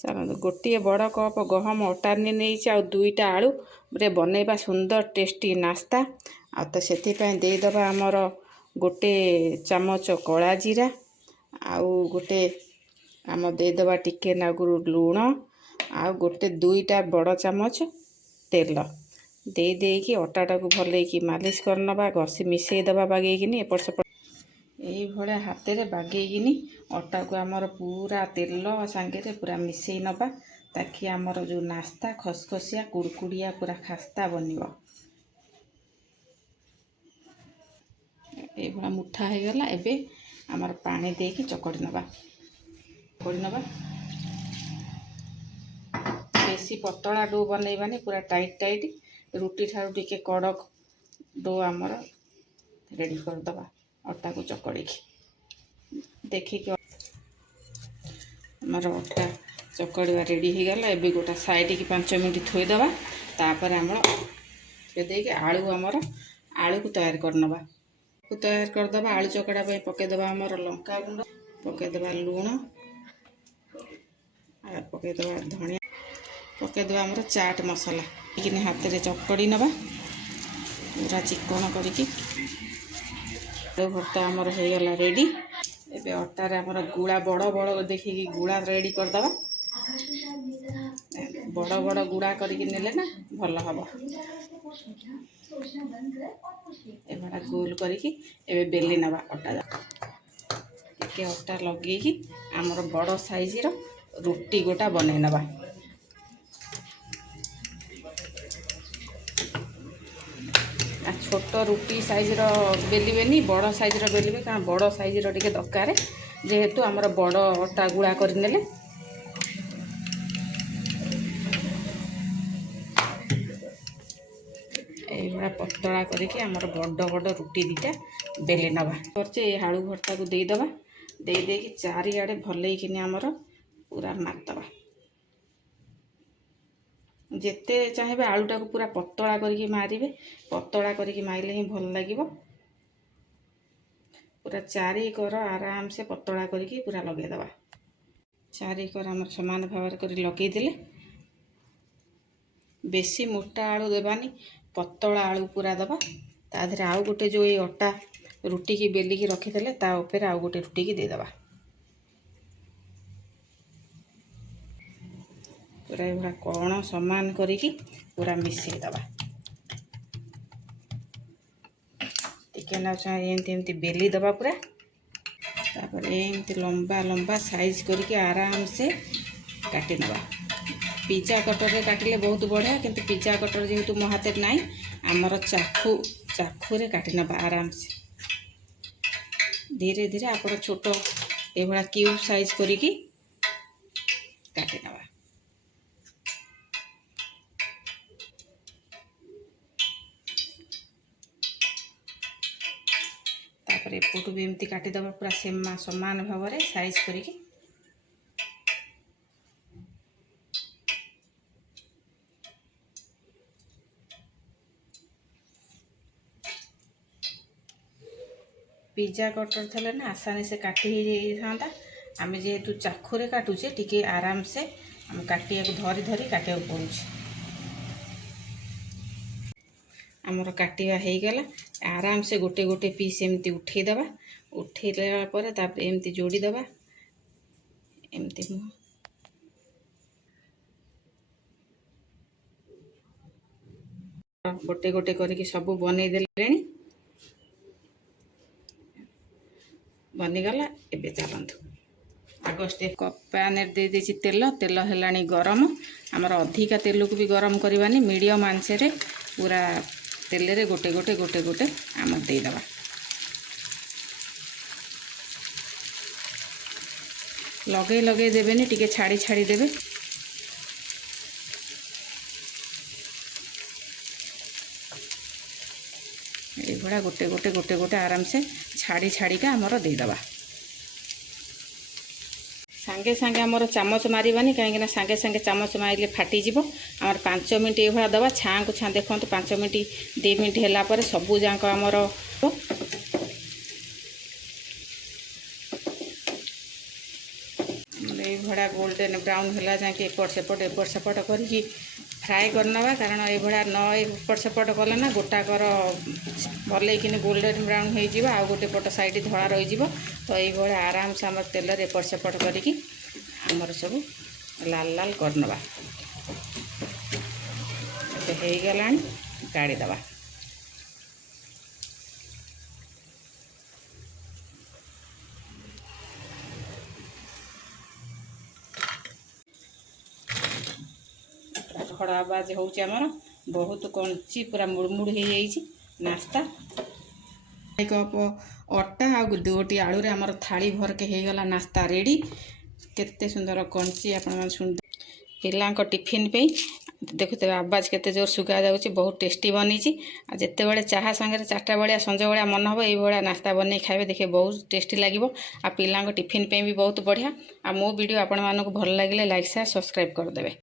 चलो गोटे बड़ कप गहम अटा नहीं आ दुईटा आलू रे बनैबा सुंदर टेस्टी नास्ता आ तो से देदेबा आमर गोटे चामच कला जीरा आउ गोटे आम देदेबा टिके नागुरु लुण आ गोटे दुईटा बड़ चामच तेल दे देकी अटाटा को भलैकी मालिश करनबा घसी मिसई दबा बागेकिनी एपट सेपट यही भाया हाथ में बागेकिनी अटा को आमर पूरा तेल सांगे पूरा मिसई नबा ताकि आमर जो नास्ता खसखसिया कुड़कुड़िया पूरा खास्ता बनिब ये मुठा हो गला। एबे आमर पानी देकी चकड़ी नबा बेसी पतला डो बनैबानी पूरा टाइट टाइट रुटी ठारू टिके कड़क डो आमर रेडी करदबा अटा को चकड़ी देखिए आमर अटा चकड़वा रेडी हो गला। एबे गोटा साइड की 5 मिनट थोईदबा तापर आमर देके आलू आमर आलू को तैयार करनबा तैयार करदबा आलू चकड़ा पे पकेदबा आमर लंका गुंड पकेदबा लुण आ पकेदबा धनिया पकेदबा आमर चाट मसला कि हाथ में चकड़ी नबा पूरा चिकन करके भर्ता आमर हो गला रेडी। एबे अटारे आमर गुड़ा बड़ बड़ देखिकी गुड़ा रेडी करदबा बड़ बड़ गुड़ा करके नेले ना भल हम एबा गोल करके एबे बेली नबा अटा टिके अटा लगेकी आमर बड़ साइज रो रुटी गोटा बनै नबा छोट रुटी साइज रो बेलिबेनी बड़ साइज रो बेलिबे कारण बड़ साइज रो टिके दरकार जेहेतु आमर बड़ अटा गुड़ा करनेले ये पतला करके आमर बड़ बड़ रुटी दीटा बेले नबा करचे ये आलू भर्ता को देदबा दे देकी चारिआडे भलैकिनी आमर पूरा मारदबा जेते चाहे आलूटा को पूरा पतला करके मारिबे पतला करके मारिले ही भल लागिबो पूरा चारिकर आराम से पतला करके पूरा लगेदबा चारिकर आमर समान भाव कर लगे देले बेसी मोटा आलू देबानी पतला आलू पूरा दबा ता देहरे आउ गोटे जो ये अटा रुटी की बेलिकी रखीदे ता ऊपर आउ गोटे रुटी की देदबा पूरा ये कण समान करिकी पूरा मिसई दबा टिके ना एमती बेली दबा पूरा तापर एमती लंबा लंबा साइज करके आराम से काटी नबा पिज्जा कटर रे काटिले बहुत बढ़िया किंतु पिज्जा कटर जेहेतु मो हाथ ना आमर चाकू रे काटी नबा आराम से धीरे धीरे आप छोट ये क्यूब साइज करिकी काटी नबा तापर एपटू भी एमती काटिदबा पूरा समान भाव में साइज करिकी पिज्जा कटर थे ना आसानी से काटी था आम जेहेतु चाखुरे काटुचे टिके आराम से आम काटिया धरी धरी काटिया पड़े आमर काटिया हो गला आराम से गोटे गोटे पीस एमती उठेदबा उठेला पर तापर एमती जोड़ीदबा एमती गोटे गोटे करके सब बनै देले बनीगला। एबे चलतु आग स्टेप पैन दे देछि तेल तेल हेलानी गरम आमर अधिका तेल को भी गरम करवानी मीडियम आंच रे पूरा तेल रे गोटे गोटे गोटे गोटे आम देदबा लगे लगे देबेनी टिके छाड़ी छाड़ी देबे ये गोटे गोटे गोटे गोटे आराम से छाड़ी छाड़िका आमर देदबा सांगे सांगे आमर चामच मारिबानी कहीं सांगे सांगे चामच मारिले फाटीज आमर 5 मिनट ये दबा छाँ को छाँ देखो 5 मिनट 2 मिनट है सबू जाक आमर ये ଏଇभଳିଆ ଗୋल्डन ब्राउन है जाए एपट सेपट करके फ्राए करनवा कारण ये न एपट सेपट कले ना गोटाकर भलैकिन गोल्डन ब्राउन हो आ गोटे पट साइड धला रही तो ये आराम से आम तेल एपट सेपट करके आमर सब लाल लाल करनवा हो गला काढ़ीदवा। खड़ा आवाज होमर बहुत कंची पूरा मुड़मुड़ हो नास्ता। कप अटा आ 2टी आलू आमर थाली भरके होगला नास्ता रेडी। केते सुंदर कंची आपण शुण पिला टिफिन पे देखुते आवाज केते जोर सुगा जाउची बहुत टेस्टी बनी जिते बड़े चाहा संगे 4टा बेलिया संज बेलिया मन हम ये नास्ता बन खाए देखिए बहुत टेस्टी लगे आ पिला टिफिन पे भी बहुत बढ़िया। आ मो वीडियो आपण मानक भल लगे लाइक शेयर सब्सक्राइब करदेवे।